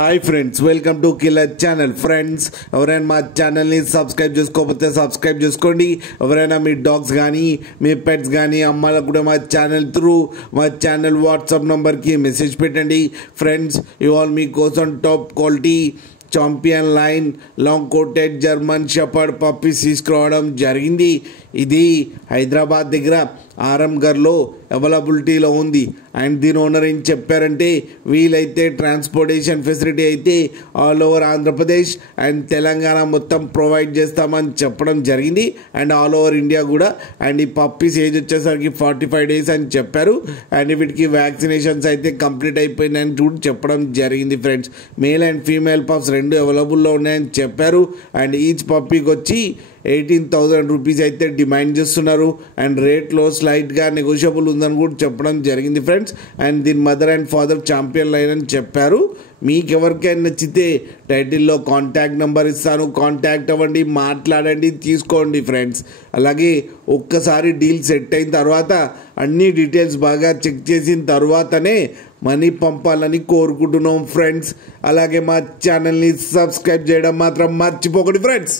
Hi friends, welcome to killer channel. Friends, ఎవరైనా మా ఛానల్ని సబ్స్క్రైబ్ చేసుకోకపోతే సబ్స్క్రైబ్ చేసుకోండి. ఎవరైనా మీ డాగ్స్ కానీ మీ పెట్స్ కానీ అమ్మాయిలకు కూడా మా ఛానల్ వాట్సాప్ నెంబర్కి మెసేజ్ పెట్టండి. ఫ్రెండ్స్, ఇవాళ మీకోసం top quality champion line long coated German shepherd puppies తీసుకురావడం జరిగింది. ఇది హైదరాబాద్ దగ్గర ఆరంగర్లో అవైలబిలిటీలో ఉంది. అండ్ దీని ఓనర్ ఏం చెప్పారంటే, వీలైతే ట్రాన్స్పోర్టేషన్ ఫెసిలిటీ అయితే all over Andhra Pradesh and Telangana మొత్తం ప్రొవైడ్ చేస్తామని చెప్పడం జరిగింది. అండ్ ఆల్ ఓవర్ ఇండియా కూడా. అండ్ ఈ పప్పీస్ ఏజ్ వచ్చేసరికి 45 days అని చెప్పారు. అండ్ వీటికి వ్యాక్సినేషన్స్ అయితే కంప్లీట్ అయిపోయిందని కూడా చెప్పడం జరిగింది. Friends, male and female pups రెండు అవైలబుల్లో ఉన్నాయని చెప్పారు. అండ్ ఈచ్ పప్పీకి వచ్చి 18,000 రూపీస్ అయితే డిమాండ్ చేస్తున్నారు. అండ్ రేట్లో స్లైట్గా నెగోషియబుల్ ఉందని కూడా చెప్పడం జరిగింది. ఫ్రెండ్స్, అండ్ దీని mother and father champion line అని చెప్పారు. మీకు ఎవరికైనా నచ్చితే టైటిల్లో కాంటాక్ట్ నెంబర్ ఇస్తాను, కాంటాక్ట్ అవ్వండి, మాట్లాడండి, తీసుకోండి. ఫ్రెండ్స్, అలాగే ఒక్కసారి డీల్ సెట్ అయిన తర్వాత అన్ని డీటెయిల్స్ బాగా చెక్ చేసిన తర్వాతనే మనీ పంపాలని కోరుకుంటున్నాం. ఫ్రెండ్స్, అలాగే మా ఛానల్ని సబ్స్క్రైబ్ చేయడం మాత్రం మర్చిపోకండి. ఫ్రెండ్స్.